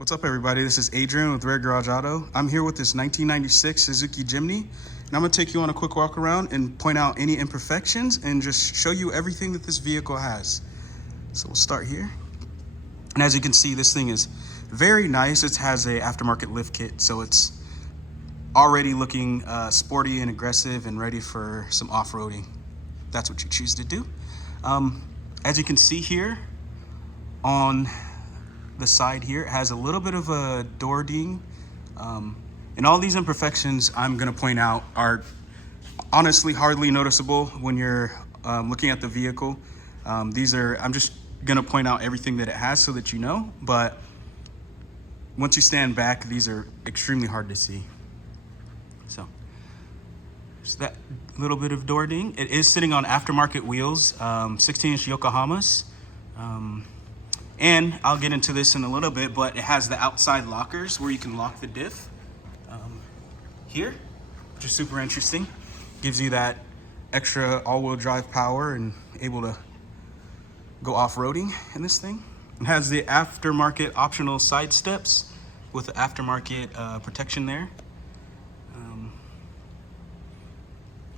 What's up, everybody? This is Adrian with Rare Garage Auto. I'm here with this 1996 Suzuki Jimny, and I'm gonna take you on a quick walk around and point out any imperfections and just show you everything that this vehicle has. So we'll start here. And as you can see, this thing is very nice. It has a aftermarket lift kit, so it's already looking sporty and aggressive and ready for some off-roading. That's what you choose to do. As you can see here on the side here, it has a little bit of a door ding, and all these imperfections I'm going to point out are honestly hardly noticeable when you're looking at the vehicle. I'm just going to point out everything that it has so that you know, but once you stand back, these are extremely hard to see. So there's that little bit of door ding. It is sitting on aftermarket wheels, 16-inch Yokohamas. And I'll get into this in a little bit, but it has the outside lockers where you can lock the diff here, which is super interesting. Gives you that extra all-wheel drive power and able to go off-roading in this thing. It has the aftermarket optional side steps with the aftermarket protection there,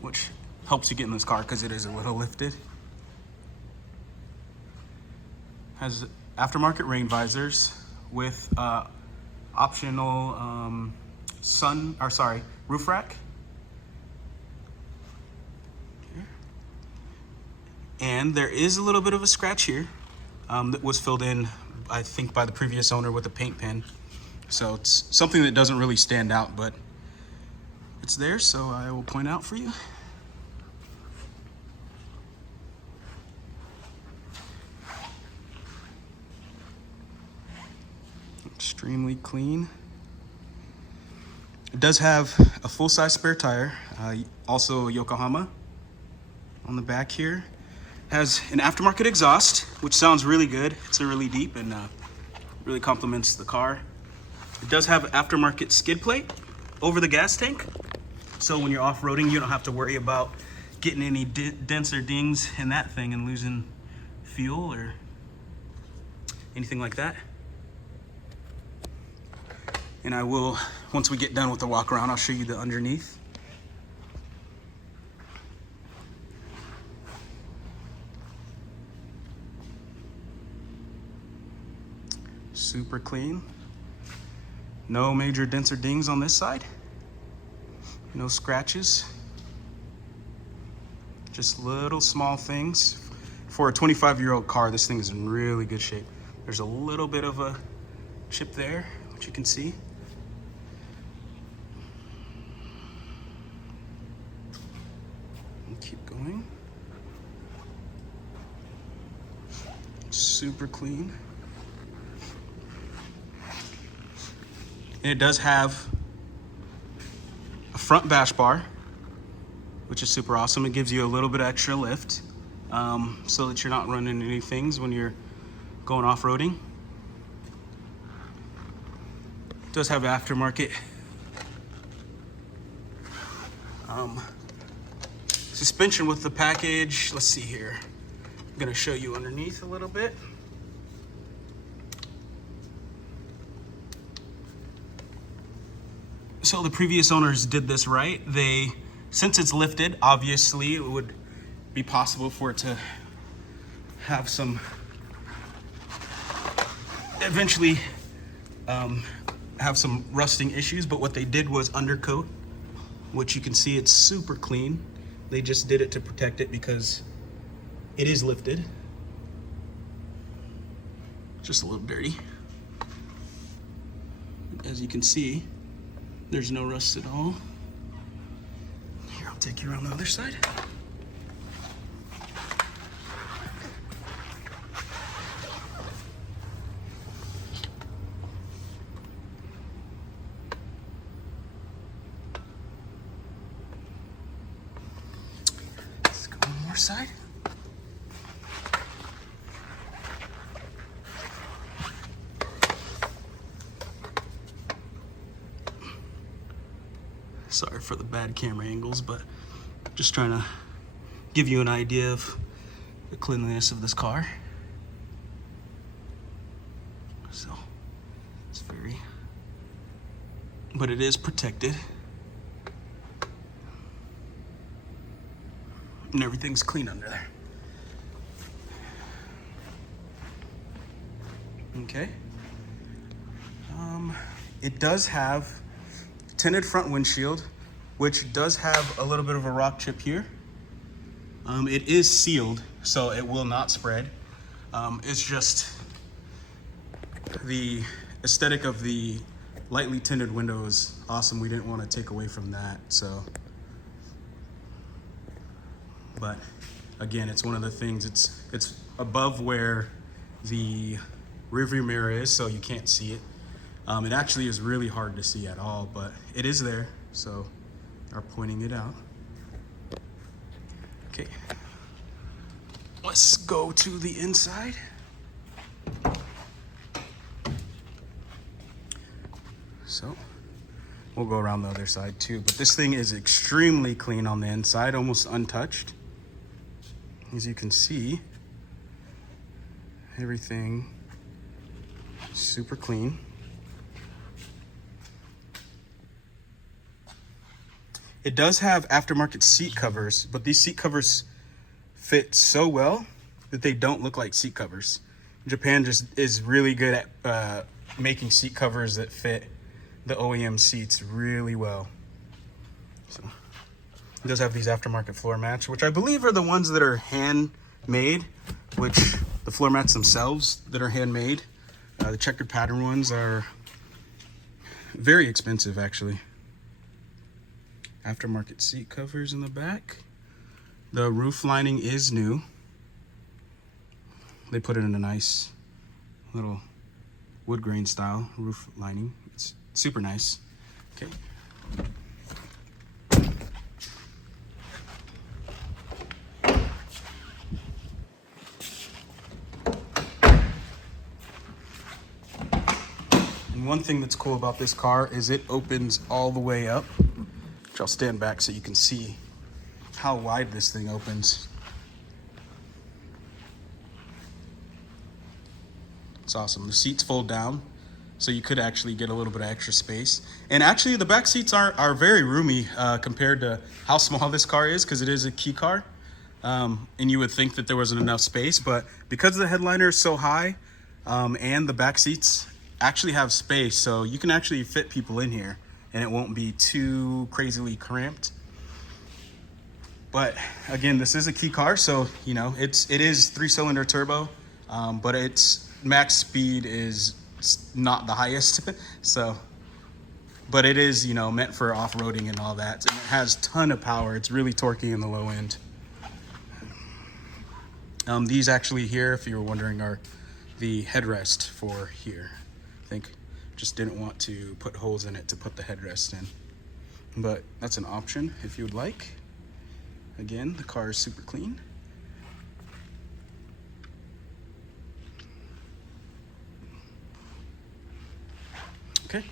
which helps you get in this car because it is a little lifted. Has aftermarket rain visors with optional roof rack. And there is a little bit of a scratch here that was filled in, I think, by the previous owner with a paint pen. So it's something that doesn't really stand out, but it's there, so I will point out for you. Extremely clean. It does have a full-size spare tire, also a Yokohama on the back here. Has an aftermarket exhaust, which sounds really good. It's really deep and really complements the car. It does have aftermarket skid plate over the gas tank, so when you're off-roading, you don't have to worry about getting any dents or dings in that thing and losing fuel or anything like that. And I will, once we get done with the walk around, I'll show you the underneath. Super clean. No major dents or dings on this side. No scratches. Just little small things. For a 25-year-old car, this thing is in really good shape. There's a little bit of a chip there, which you can see. Keep going. Super clean. And it does have a front bash bar, which is super awesome. It gives you a little bit extra lift so that you're not running into things when you're going off-roading. It does have aftermarket suspension with the package. Let's see here. I'm gonna show you underneath a little bit. So the previous owners did this right. Since it's lifted, obviously it would be possible for it to have some, eventually have some rusting issues, but what they did was undercoat, which you can see it's super clean. They just did it to protect it because it is lifted. Just a little dirty. As you can see, there's no rust at all. Here, I'll take you around the other side. Let's go one more side. Sorry for the bad camera angles, but just trying to give you an idea of the cleanliness of this car. So it's very but it is protected. And everything's clean under there. Okay. It does have tinted front windshield, which does have a little bit of a rock chip here. It is sealed, so it will not spread. It's just the aesthetic of the lightly tinted window is awesome. We didn't want to take away from that, so. But again, it's one of the things, it's above where the rearview mirror is, so you can't see it. It actually is really hard to see at all, but it is there, so they're pointing it out. Okay, let's go to the inside. So we'll go around the other side too, but this thing is extremely clean on the inside, almost untouched. As you can see, everything super clean. It does have aftermarket seat covers, but these seat covers fit so well that they don't look like seat covers. Japan just is really good at making seat covers that fit the OEM seats really well. So it does have these aftermarket floor mats, which I believe are the ones that are handmade, which the floor mats themselves that are handmade. The checkered pattern ones are very expensive, actually. Aftermarket seat covers in the back. The roof lining is new. They put it in a nice little wood grain style roof lining. It's super nice. Okay. And one thing that's cool about this car is it opens all the way up. Which I'll stand back so you can see how wide this thing opens. It's awesome. The seats fold down, so you could actually get a little bit of extra space. And actually the back seats are very roomy compared to how small this car is, because it is a key car. And you would think that there wasn't enough space, but because the headliner is so high and the back seats actually have space, so you can actually fit people in here and it won't be too crazily cramped. But again, this is a key car, so you know it is 3-cylinder turbo, but its max speed is not the highest. So, but it is, you know, meant for off-roading and all that. And it has a ton of power. It's really torquey in the low end. These actually here, if you were wondering, are the headrest for here. I think just didn't want to put holes in it to put the headrest in, but that's an option if you would like. Again, the car is super clean. Okay.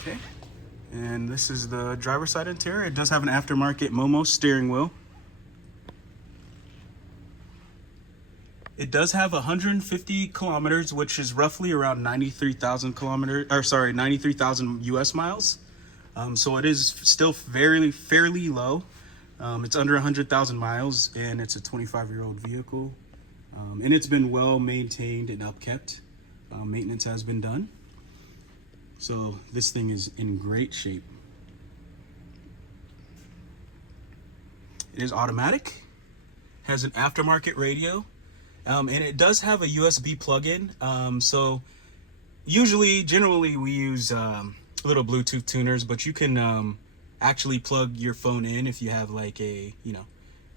Okay. And this is the driver's side interior. It does have an aftermarket Momo steering wheel. It does have 150 kilometers, which is roughly around 93,000 kilometers, or sorry, 93,000 US miles. So it is still fairly low. It's under 100,000 miles, and it's a 25-year-old vehicle. And it's been well maintained and upkept. Maintenance has been done. So this thing is in great shape. It is automatic, has an aftermarket radio, and it does have a USB plug-in. So generally we use little Bluetooth tuners, but you can actually plug your phone in if you have like an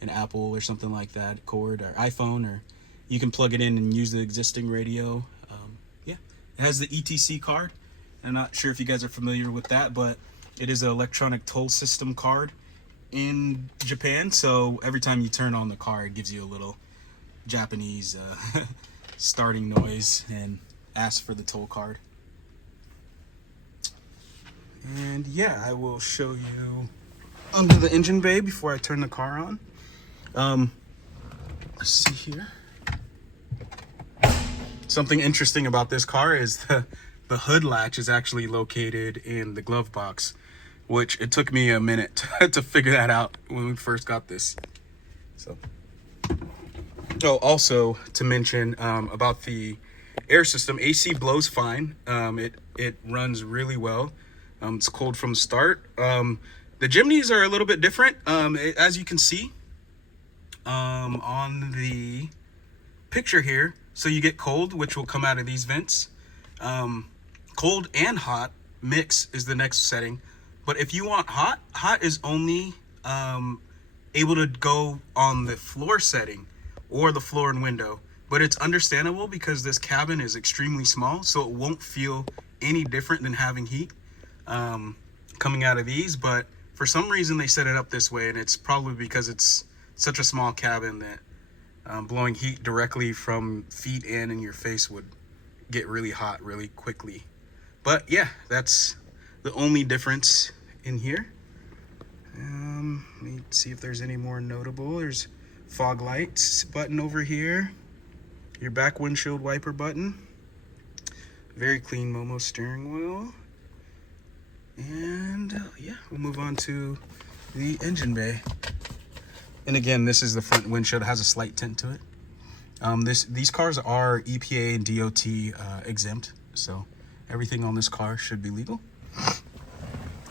Apple or something like that, cord or iPhone, or you can plug it in and use the existing radio. Yeah, it has the ETC card. I'm not sure if you guys are familiar with that, but it is an electronic toll system card in Japan. So every time you turn on the car, it gives you a little Japanese starting noise and asks for the toll card. And yeah, I will show you under the engine bay before I turn the car on. Let's see here. Something interesting about this car is the hood latch is actually located in the glove box, which it took me a minute to figure that out when we first got this. So also to mention about the air system, AC blows fine. It runs really well. It's cold from the start. The Jimnys are a little bit different. As you can see on the picture here, so you get cold, which will come out of these vents. Cold and hot mix is the next setting. But if you want hot is only able to go on the floor setting or the floor and window. But it's understandable because this cabin is extremely small, so it won't feel any different than having heat coming out of these. But for some reason they set it up this way, and it's probably because it's such a small cabin that blowing heat directly from feet in your face would get really hot really quickly. But yeah, that's the only difference in here. Let me see if there's any more notable. There's fog lights button over here, your back windshield wiper button, very clean Momo steering wheel, and yeah, we'll move on to the engine bay. And again, this is the front windshield. It has a slight tint to it. These cars are EPA and DOT exempt, so everything on this car should be legal.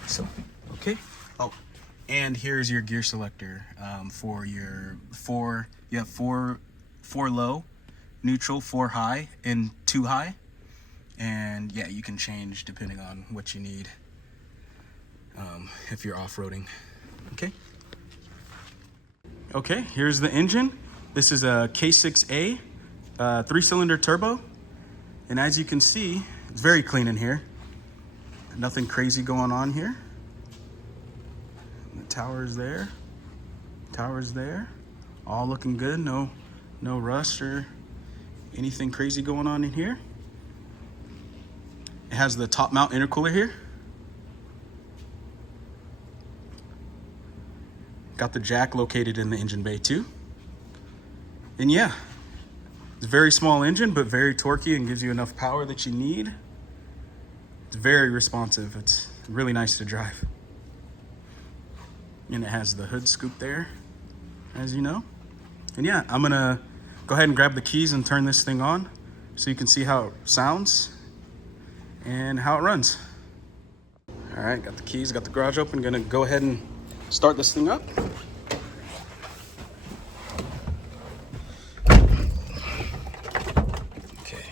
So, okay. Oh, and here's your gear selector for your you have four low, neutral, 4 high, and 2 high. And yeah, you can change depending on what you need if you're off-roading. Okay. Okay, here's the engine. This is a K6A 3-cylinder turbo. And as you can see, it's very clean in here. Nothing crazy going on here. The tower's there. Tower's there. All looking good. No rust or anything crazy going on in here. It has the top mount intercooler here. Got the jack located in the engine bay too. And yeah, it's a very small engine, but very torquey and gives you enough power that you need. It's very responsive. It's really nice to drive. And it has the hood scoop there, as you know. And yeah, I'm gonna go ahead and grab the keys and turn this thing on so you can see how it sounds and how it runs. All right, got the keys, got the garage open. Gonna go ahead and start this thing up. Okay.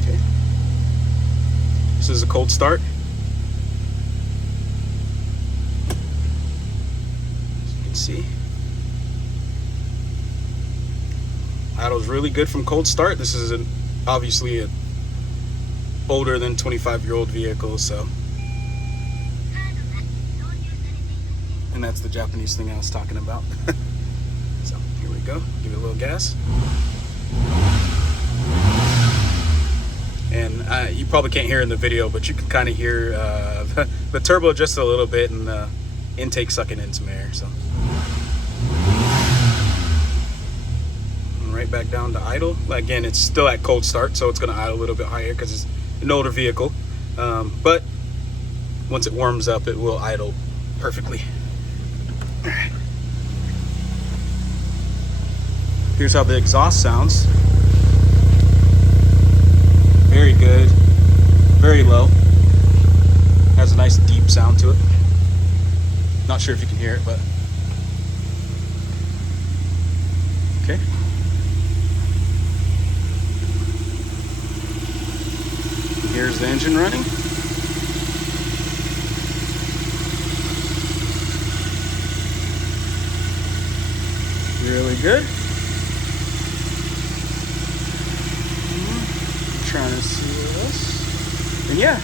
Okay. This is a cold start. As you can see, idle's really good from cold start. This is obviously a older than 25-year-old vehicle, so. And that's the Japanese thing I was talking about. So here we go, give it a little gas. And you probably can't hear in the video, but you can kind of hear the turbo just a little bit and the intake sucking in some air, so. Right back down to idle. Again, it's still at cold start, so it's going to idle a little bit higher because it's an older vehicle. But once it warms up, it will idle perfectly. All right. Here's how the exhaust sounds. Very good. Very low. Has a nice deep sound to it. Not sure if you can hear it, but okay. Here's the engine running. Really good. I'm trying to see this. And yeah.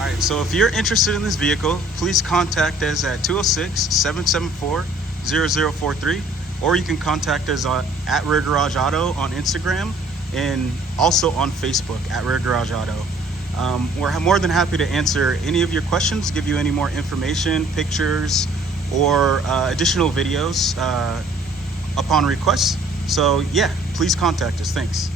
Alright, so if you're interested in this vehicle, please contact us at 206-774-0043. or you can contact us at Rear Garage Auto on Instagram and also on Facebook at Rear Garage Auto. We're more than happy to answer any of your questions, give you any more information, pictures, or additional videos upon request. So yeah, please contact us. Thanks.